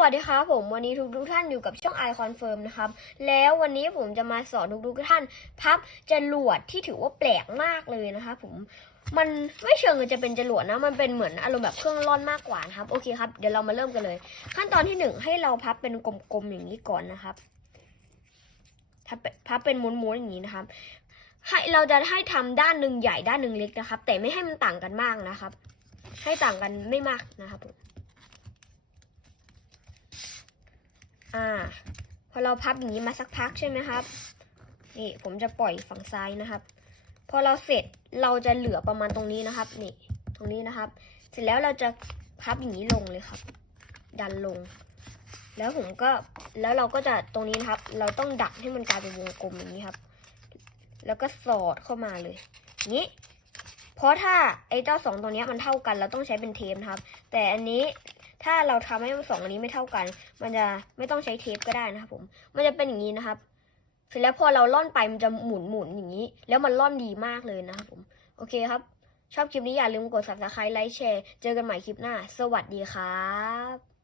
วัสดีครับผมวันนี้ทุกทุกๆท่านอยู่กับช่อง i Confirm นะครับ แล้ววันนี้ผมจะมาสอนทุกทุกๆท่าน พับจรวดที่ถือว่าแปลกมากเลยนะครับผมมันไม่เชิงจะเป็นจรวดนะ มันเป็นเหมือนอารมณ์แบบเครื่องร่อนมากกว่านะครับ โอเคครับ เดี๋ยวเรามาเริ่มกันเลย ขั้นตอนที่หนึ่งให้เราพับเป็นกลมๆอย่างนี้ก่อนนะครับพับเป็นพับเป็นม้วนๆอย่างนี้นะครับ ให้เราจะให้ทำด้านหนึ่งใหญ่ด้านหนึ่งเล็กนะครับ แต่ไม่ให้มันต่างกันมากนะครับ ให้ต่างกันไม่มากนะครับผม อ่า พอเราพับอย่างนี้มาสักพักใช่ไหมครับ นี่ผมจะปล่อยฝั่งซ้ายนะครับ พอเราเสร็จเราจะเหลือประมาณตรงนี้นะครับ นี่ ตรงนี้นะครับ เสร็จแล้วเราจะพับอย่างนี้ลงเลยครับ ดันลง แล้วผมก็ แล้วเราก็จะตรงนี้นะครับ เราต้องดักให้มันกลายเป็นวงกลมอย่างนี้ครับ แล้วก็สอดเข้ามาเลย นี้ เพราะถ้าไอ้เจ้าสองตัวนี้มันเท่ากัน เราต้องใช้เป็นเทปนะครับ แต่อันนี้ ถ้าเราทำให้สองอันนี้ไม่เท่ากัน มันจะไม่ต้องใช้เทปก็ได้นะครับผม มันจะเป็นอย่างนี้นะครับ เสร็จแล้วพอเราล่อนไปมันจะหมุนหมุนอย่างนี้ แล้วมันล่อนดีมากเลยนะครับผม โอเคครับ ชอบคลิปนี้อย่าลืมกด subscribe ไลค์แชร์ เจอกันใหม่คลิปหน้า สวัสดีครับ